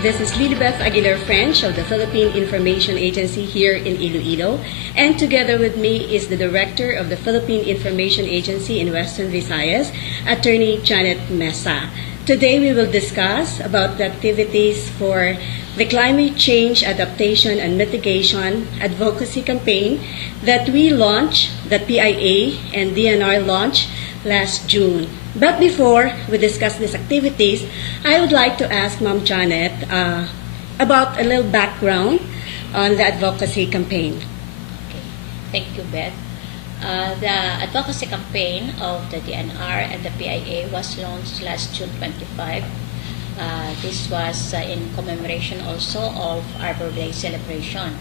This is Lilibeth Aguilar French of the Philippine Information Agency here in Iloilo, and together with me is the Director of the Philippine Information Agency in Western Visayas, Attorney Janet Mesa. Today we will discuss about the activities for the Climate Change Adaptation and Mitigation Advocacy Campaign that we launched, that PIA and DNR launched last June. But before we discuss these activities, I would like to ask Ma'am Janet about a little background on the advocacy campaign. Okay. Thank you, Beth. The advocacy campaign of the DNR and the PIA was launched last June 25. This was in commemoration also of Arbor Day celebration.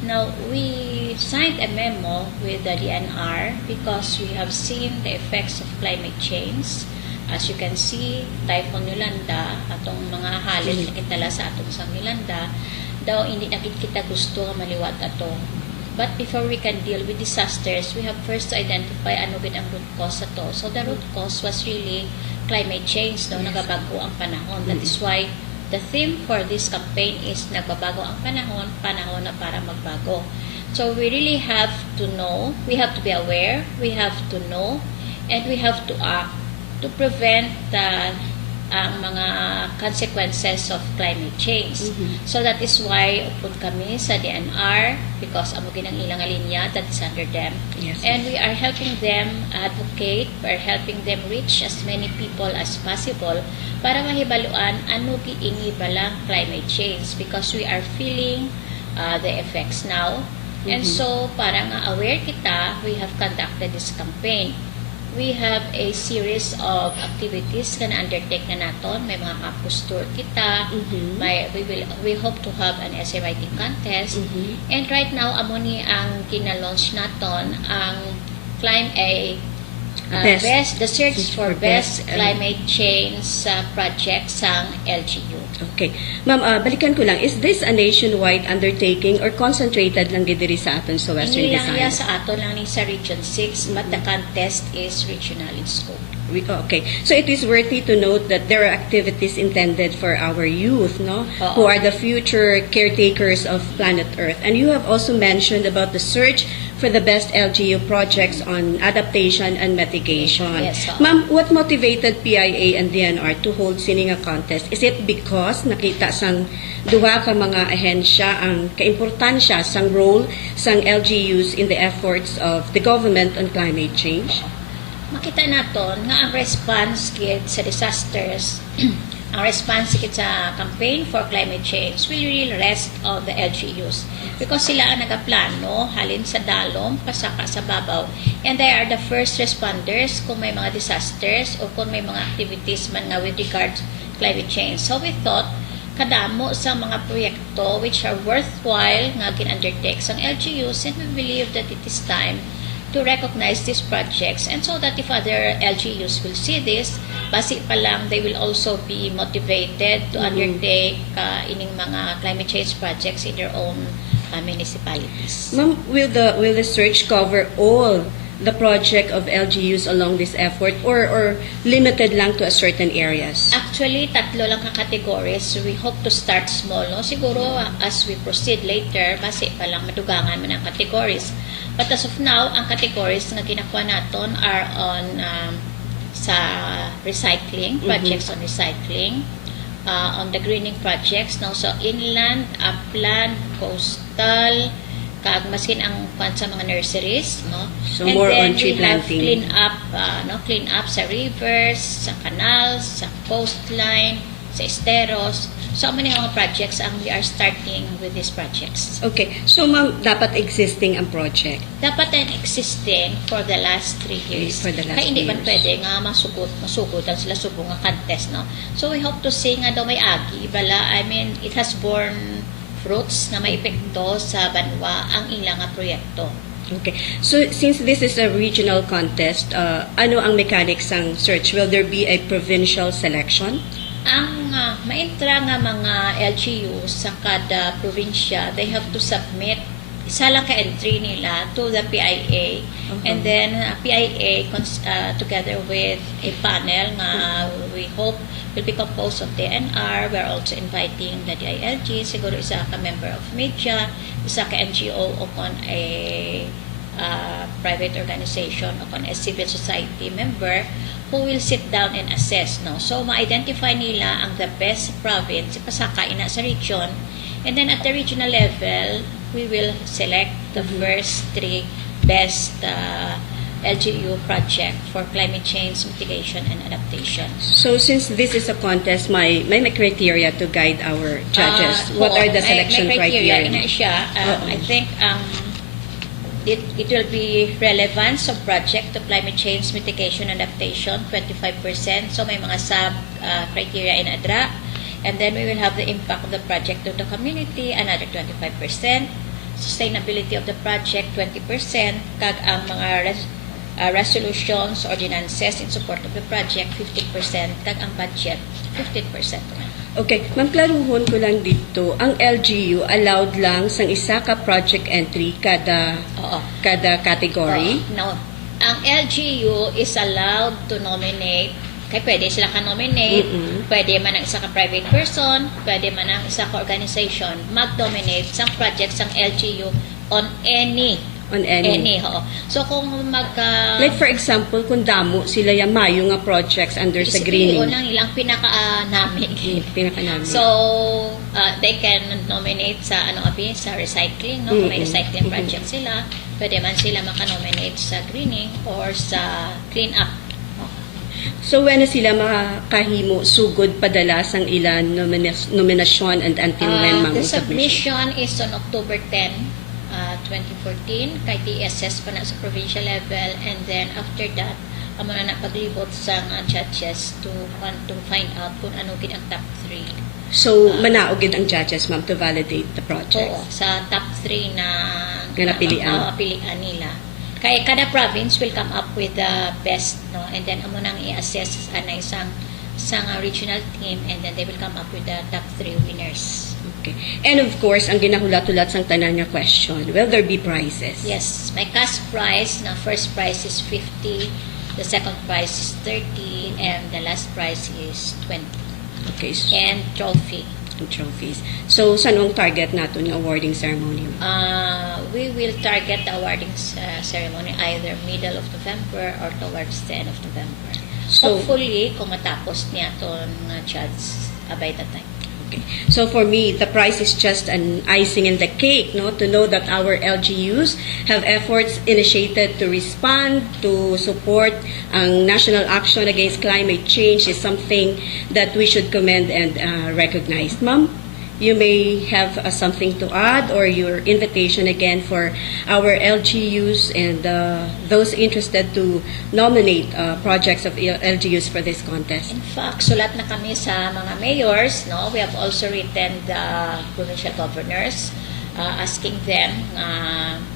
Now, we signed a memo with the DNR because we have seen the effects of climate change. As you can see, Typhoon Yolanda, atong mga halin na kitala sa atong sang Yolanda, daw hindi na kita gusto maliwat ato. But before we can deal with disasters, we have first to identify ano gid ang root cause ato. So the root cause was really climate change, no? Nagabago ang panahon. That is why the theme for this campaign is nagbabago ang panahon, panahon na para magbago. So we really have to know, we have to be aware, we have to know, and we have to act to prevent ang mga consequences of climate change. So that is why upod kami sa DNR because amo ginang ilang linya that is under them. Yes. And we are helping them advocate, we are helping them reach as many people as possible para mahibaluan ano giingi bala climate change because we are feeling the effects now. And so para nga aware kita, we have conducted this campaign. We have a series of activities na undertake na naton. May mga campus tour kita. We hope to have an essay writing contest. And right now, amo ni ang kinalaunch naton ang the search for best climate change project sang LGU. Okay. Ma'am, balikan ko lang. Is this a nationwide undertaking or concentrated lang diri sa aton sa Western Visayas? Inilang sa aton lang ni sa Region 6, but the contest is regional in scope. Okay. So it is worthy to note that there are activities intended for our youth, no? Who are the future caretakers of planet Earth. And you have also mentioned about the search for the best LGU projects on adaptation and mitigation. Yes, Ma'am, what motivated PIA and DNR to hold sining a contest? Is it because nakita sang duha ka mga ahensya ang kaimportansya sang role sang LGUs in the efforts of the government on climate change? Makita naton nga ang response kit sa disasters ang response kit sa campaign for climate change will really rest on the LGUs because sila ang nagaplano halin sa dalom pasaka sa babaw and they are the first responders kung may mga disasters o kung may mga activities man nga with regard to climate change. So we thought kadamo sa mga proyekto which are worthwhile nga gin-undertake sa LGUs, and we believe that it is time to recognize these projects, and so that if other LGUs will see this, basi pa lang they will also be motivated to undertake ining mga climate change projects in their own municipalities. Ma'am, will the search cover all the project of LGUs along this effort or limited lang to a certain areas? Actually, tatlo lang ka categories. We hope to start small, no? Siguro as we proceed later, basi pa lang madugangan man ang categories. But as of now, ang categories na ginakuha naton are on sa recycling, projects on recycling, on the greening projects, no? So inland, upland, coastal, kag maskin ang sa mga nurseries, no? So and more then on tree we have planting. clean up sa rivers, sa canals, sa coastline, sa esteros. So many mga projects ang we are starting with these projects. Okay. So ma'am, dapat existing ang project? Dapat ang existing for the last 3 years. For the last Kaya hindi 3 man years. pwede nga masugod ang sila subong nga contest, no? So we hope to see nga daw may agi bala. I mean, it has borne fruits na may epekto sa banwa ang ilang nga proyekto. Okay. So since this is a regional contest, ano ang mechanics ng search? Will there be a provincial selection? Ang maentra nga mga LGU sa kada probinsya, they have to submit isa lang ka entry nila to the PIA. And then PIA together with a panel nga we hope will be composed of DNR. We're also inviting the DILG, siguro isa ka member of media, isa ka NGO upon a private organization upon a civil society member who will sit down and assess, no? So ma-identify nila ang the best province pasaka ina sa region, and then at the regional level we will select the first 3 best LGU project for climate change mitigation and adaptation. So since this is a contest, may criteria to guide our judges. What are the selection criteria? Ina siya. I think it will be relevance of project to climate change mitigation and adaptation, 25%. So may mga sub criteria in ADRA. And then we will have the impact of the project to the community, another 25%. Sustainability of the project, 20%. Kag ang mga resolutions, ordinances in support of the project, 15%. Kag ang budget, 15%. Okay, ma'am, klaruhon ko lang dito, ang LGU allowed lang sang isa ka project entry kada category? No. Ang LGU is allowed to nominate, kaya pwede sila ka-nominate, pwede man ang isa ka private person, pwede man ang isa ka organization, mag-dominate sang project sang LGU on any. So kung like for example, kung damo sila yung mayo nga projects under sa greening. Lang ilang pinaka-namig. So they can nominate sa sa recycling, no? Kung may recycling project sila, pwede man sila maka-nominate sa greening or sa clean up. So when na sila makahimo sugod padala sang ilan nominasyon and until when the submission is on October 10, 2014 kay TSS pa na sa provincial level, and then after that amo na paglibot sa judges to find out kung ano gid ang top 3. So manaog gid ang judges, ma'am, to validate the project. Oo, sa top 3 na napilian nila. Kaya kada province will come up with the best, no, and then amo nang i-assess ana isang regional team, and then they will come up with the top 3 winners. Okay. And of course, ang ginahulat-hulat sang tanan nga question, will there be prizes? Yes. May cash prize na first prize is 50, the second prize is 30, and the last prize is 20. Okay. And trophy. And trophies. So, saan ang target nato ng awarding ceremony? We will target the awarding ceremony either middle of November or towards the end of November. So, hopefully, kung matapos niya itong judge by the time. Okay. So for me, the prize is just an icing in the cake, no? To know that our LGUs have efforts initiated to respond, to support ang national action against climate change is something that we should commend and recognize. Ma'am, you may have something to add or your invitation again for our LGUs and those interested to nominate projects of LGUs for this contest. In fact, sulat na kami sa mga mayors, no? We have also written the provincial governors asking them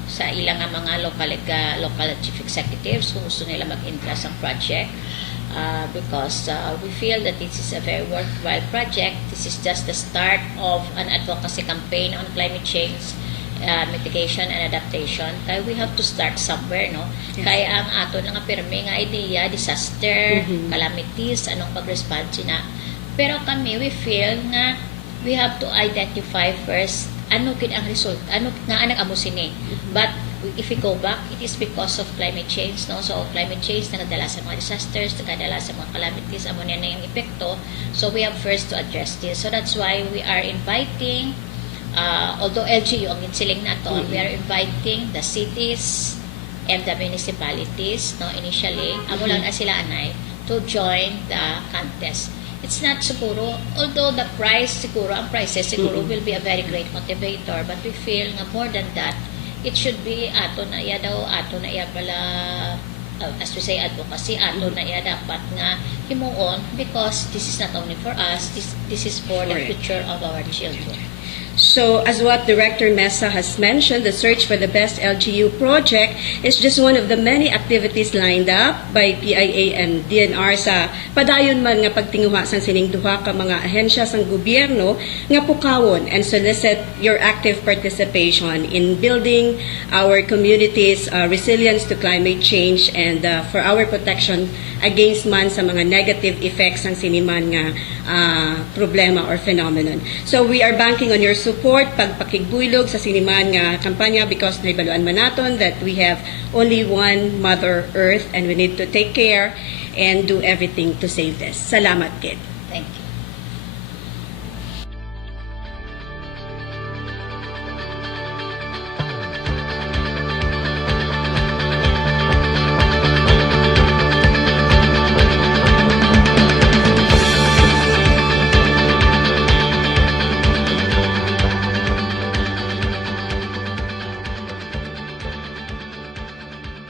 sa ilang mga local chief executives kung gusto nila mag-interest ang project. Because we feel that this is a very worthwhile project. This is just the start of an advocacy campaign on climate change, mitigation and adaptation. Kaya we have to start somewhere, no? Yes. Kaya ang ato nga pirmi nga idea, disaster, calamities, anong pag-respond sina. Pero kami, we feel nga we have to identify first ano kid ang result, ano nga anang amo sini. But if we go back, it is because of climate change, no? So climate change nagadala sa mga disasters, nagadala sa mga calamities, amo niya na yung epekto. So we have first to address this. So that's why we are inviting, although LGU ang insiling nato, we are inviting the cities and the municipalities, no? Initially, amo lang na sila anay to join the contest. It's not siguro, although the prize siguro, ang prizes siguro will be a very great motivator, but we feel nga more than that, it should be ato na iya daw, ato na iya pala, as we say, advocacy, ato na iya dapat nga himuon, because this is not only for us, this is for the future of our children. So, as what Director Mesa has mentioned, the search for the best LGU project is just one of the many activities lined up by PIA and DNR sa padayon man nga pagtinguha sang sining duha ka mga ahensya sang gobyerno nga pukawon and solicit your active participation in building our communities' resilience to climate change and for our protection against man sa mga negative effects ng siniman nga problema or phenomenon. So we are banking on your support pagpakigbulog sa siniman nga kampanya because naibaluan man naton that we have only one Mother Earth and we need to take care and do everything to save this. Salamat, Kid. Thank you.